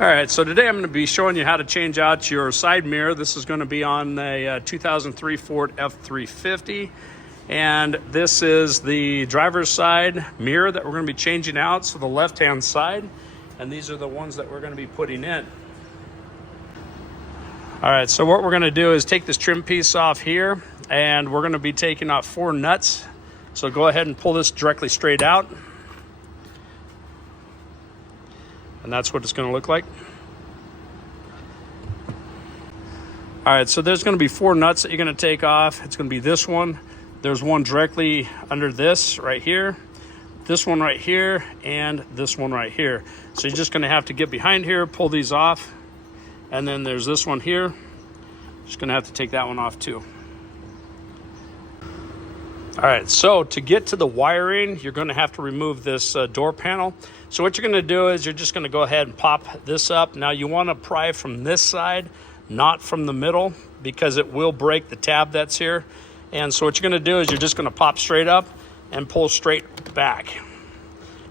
All right, so today I'm going to be showing you how to change out your side mirror. This is going to be on a 2003 Ford F350. And this is the driver's side mirror that we're going to be changing out, so the left-hand side. And these are the ones that we're going to be putting in. All right, so what we're going to do is take this trim piece off here, and we're going to be taking off 4 nuts. So go ahead and pull this directly straight out. And that's what it's going to look like. All right, so there's going to be 4 nuts that you're going to take off. It's going to be this one. There's one directly under this right here, this one right here, and this one right here. So you're just going to have to get behind here, pull these off, and then there's this one here. Just going to have to take that one off too. All right, so to get to the wiring, you're going to have to remove this door panel. So what you're going to do is you're just going to go ahead and pop this up. Now you want to pry from this side, not from the middle, because it will break the tab that's here. And so what you're going to do is you're just going to pop straight up and pull straight back.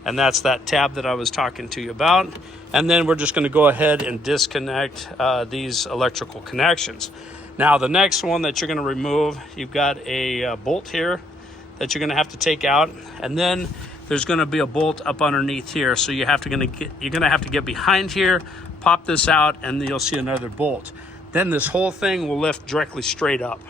And that's that tab that I was talking to you about. And then we're just going to go ahead and disconnect these electrical connections. Now the next one that you're going to remove, you've got a bolt here that you're going to have to take out, and then there's going to be a bolt up underneath here. So you're going to have to get behind here, pop this out, and then you'll see another bolt. Then this whole thing will lift directly straight up.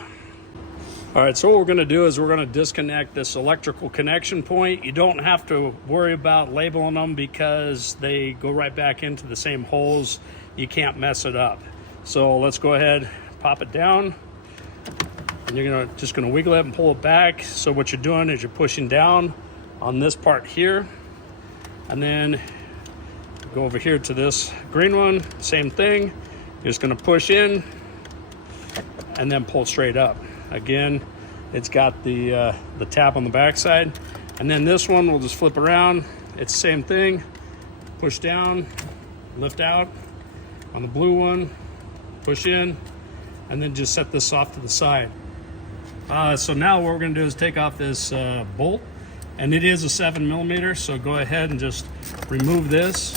All right, so what we're going to do is we're going to disconnect this electrical connection point. You don't have to worry about labeling them because they go right back into the same holes. You can't mess it up. So let's go ahead, pop it down. And you're just going to wiggle it and pull it back. So what you're doing is you're pushing down on this part here, and then go over here to this green one, same thing. You're just going to push in and then pull straight up. Again, it's got the tab on the back side. And then this one will just flip around. It's the same thing. Push down, lift out. On the blue one, push in, and then just set this off to the side. So now what we're going to do is take off this bolt, and it is a 7mm, so go ahead and just remove this.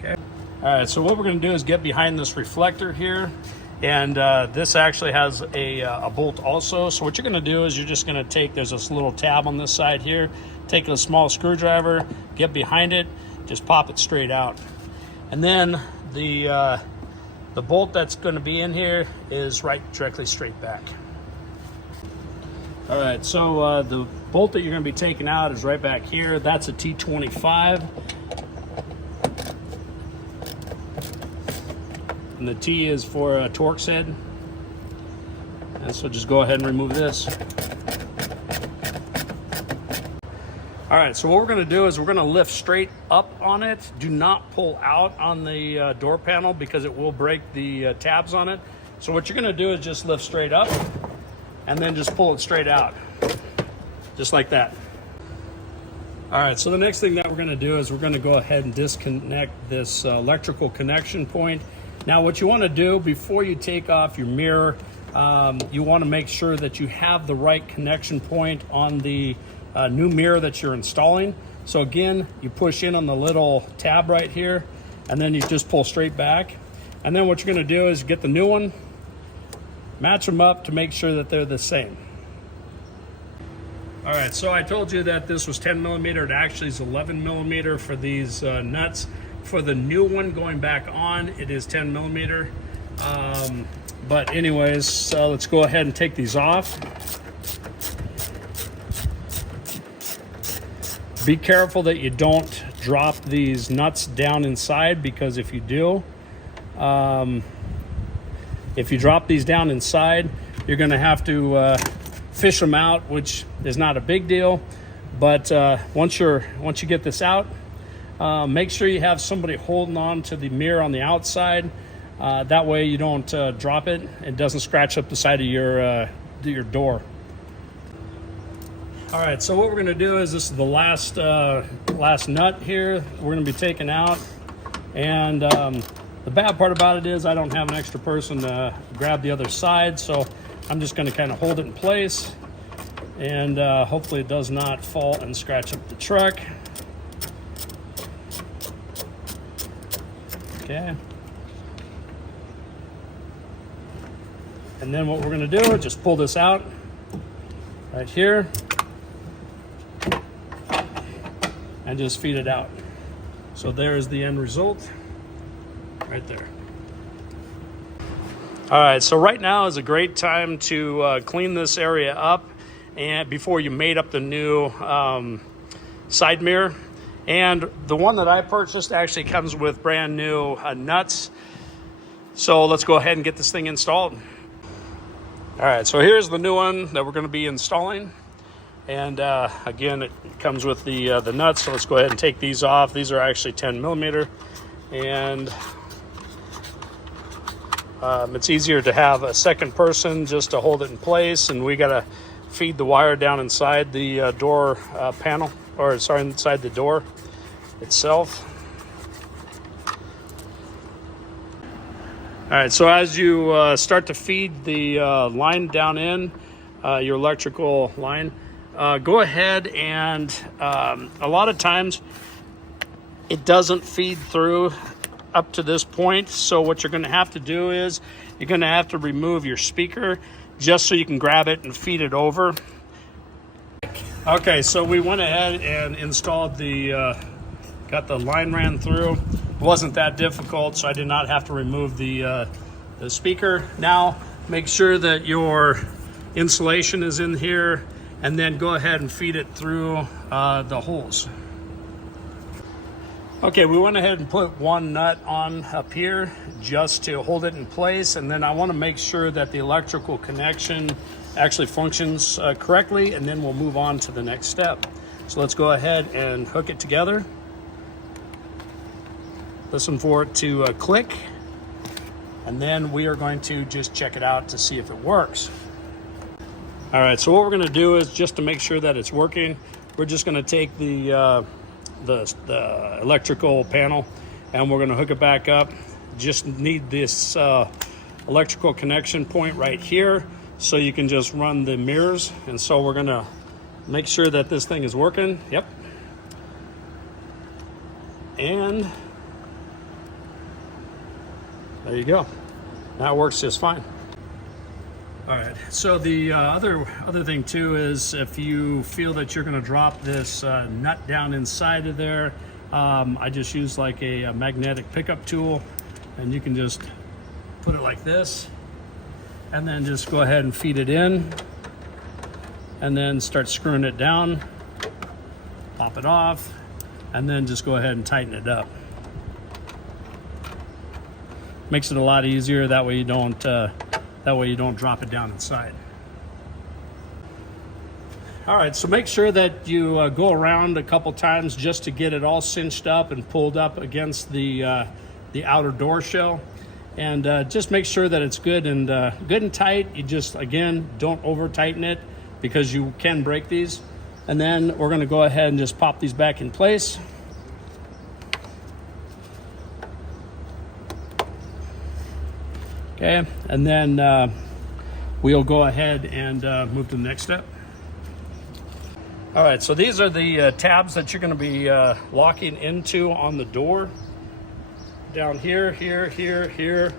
Okay. All right, so what we're going to do is get behind this reflector here, and this actually has a bolt also. So what you're going to do is you're just going to take, there's this little tab on this side here, take a small screwdriver, get behind it, just pop it straight out. And then the bolt that's going to be in here is right directly straight back. All right, so the bolt that you're going to be taking out is right back here. That's a T25. And the T is for a Torx head. And so just go ahead and remove this. All right, so what we're going to do is we're going to lift straight up on it. Do not pull out on the door panel because it will break the tabs on it. So what you're going to do is just lift straight up and then just pull it straight out, just like that. All right, so the next thing that we're going to do is we're going to go ahead and disconnect this electrical connection point. Now what you want to do before you take off your mirror, you want to make sure that you have the right connection point on the new mirror that you're installing. So again, you push in on the little tab right here, and then you just pull straight back. And then what you're going to do is get the new one, match them up to make sure that they're the same. All right, so I told you that this was 10mm. It actually is 11mm for these nuts. For the new one going back on, it is 10mm. But anyways, so let's go ahead and take these off. Be careful that you don't drop these nuts down inside, because if you do, if you drop these down inside, you're going to have to fish them out, which is not a big deal. But once you get this out, make sure you have somebody holding on to the mirror on the outside. That way you don't drop it. It doesn't scratch up the side of your door. All right, so what we're going to do is this is the last nut here we're going to be taking out. And The bad part about it is I don't have an extra person to grab the other side, so I'm just going to kind of hold it in place, and hopefully it does not fall and scratch up the truck. Okay. And then what we're going to do is just pull this out right here and just feed it out. So there's the end result right there. All right, so right now is a great time to clean this area up, and before you mate up the new side mirror. And the one that I purchased actually comes with brand new nuts. So let's go ahead and get this thing installed. All right, so here's the new one that we're going to be installing. And again, it comes with the nuts. So let's go ahead and take these off. These are actually 10 millimeter. And it's easier to have a second person just to hold it in place. And we got to feed the wire down inside the door panel, or sorry, inside the door itself. All right, so as you start to feed the line down in, your electrical line, go ahead and a lot of times it doesn't feed through up to this point. So what you're gonna have to do is you're gonna have to remove your speaker just so you can grab it and feed it over. Okay, so we went ahead and installed got the line ran through. It wasn't that difficult, so I did not have to remove the speaker. Now, make sure that your insulation is in here, and then go ahead and feed it through the holes. Okay, we went ahead and put one nut on up here just to hold it in place, and then I want to make sure that the electrical connection actually functions correctly, and then we'll move on to the next step. So let's go ahead and hook it together. Listen for it to click, and then we are going to just check it out to see if it works. All right, so what we're going to do is, just to make sure that it's working, we're just going to take the electrical panel and we're going to hook it back up. Just need this electrical connection point right here so you can just run the mirrors. And so we're going to make sure that this thing is working. Yep. And there you go. Now it works just fine. All right, so the other thing too is, if you feel that you're going to drop this nut down inside of there, I just use like a magnetic pickup tool, and you can just put it like this, and then just go ahead and feed it in, and then start screwing it down, pop it off, and then just go ahead and tighten it up. Makes it a lot easier. That way you don't drop it down inside. All right, so make sure that you go around a couple times just to get it all cinched up and pulled up against the outer door shell, and just make sure that it's good and tight. You just, again, don't over tighten it because you can break these. And then we're going to go ahead and just pop these back in place. Okay, and then we'll go ahead and move to the next step. All right, so these are the tabs that you're going to be locking into on the door. Down here, here, here, here.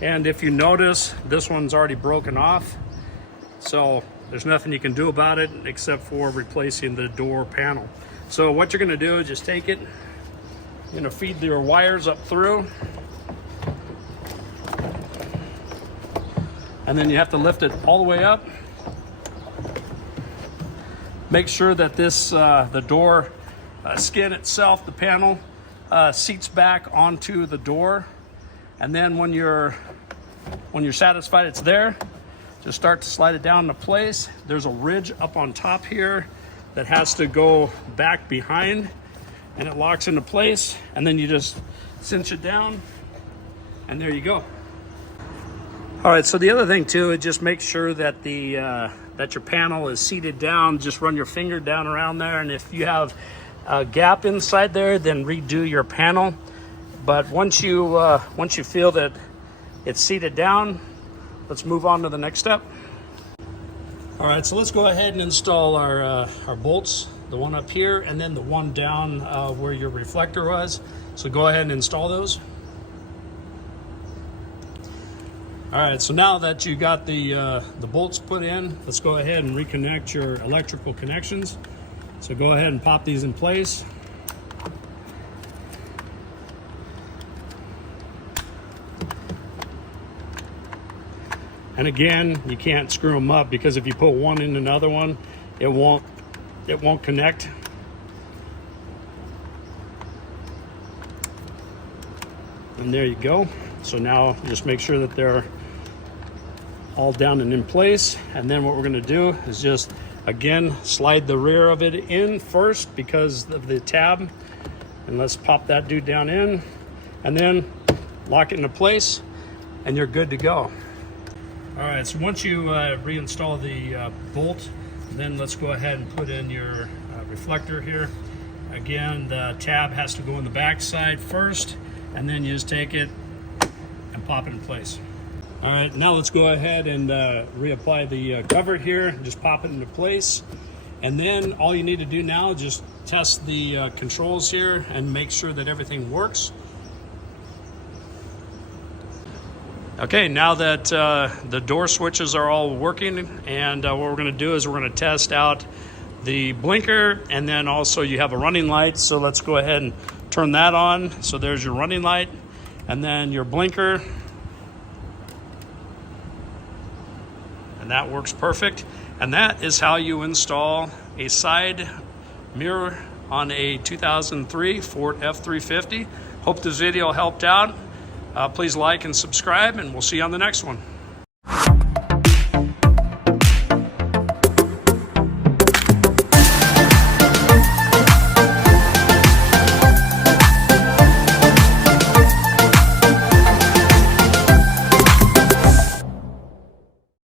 And if you notice, this one's already broken off. So there's nothing you can do about it except for replacing the door panel. So what you're going to do is just take it, you're going to feed your wires up through. And then you have to lift it all the way up. Make sure that this, the door skin itself, the panel, seats back onto the door. And then when you're satisfied it's there, just start to slide it down into place. There's a ridge up on top here that has to go back behind, and it locks into place. And then you just cinch it down, and there you go. All right, so the other thing too is just make sure that that your panel is seated down. Just run your finger down around there, and if you have a gap inside there, then redo your panel. But once you feel that it's seated down, let's move on to the next step. All right, so let's go ahead and install our bolts, the one up here and then the one down where your reflector was. So go ahead and install those. All right, so now that you got the bolts put in, let's go ahead and reconnect your electrical connections. So go ahead and pop these in place. And again, you can't screw them up because if you put one in another one, it won't connect. And there you go. So now just make sure that they're all down and in place. And then what we're going to do is just again slide the rear of it in first because of the tab. And let's pop that dude down in and then lock it into place and you're good to go. All right, so once you reinstall the bolt, then let's go ahead and put in your reflector here. Again, the tab has to go in the back side first, and then you just take it and pop it in place. All right, now let's go ahead and reapply the cover here. Just pop it into place. And then all you need to do now is just test the controls here and make sure that everything works. Okay, now that the door switches are all working, and what we're going to do is we're going to test out the blinker, and then also you have a running light. So let's go ahead and turn that on. So there's your running light, and then your blinker, and that works perfect. And that is how you install a side mirror on a 2003 Ford F350. Hope this video helped out. Please like and subscribe, and we'll see you on the next one.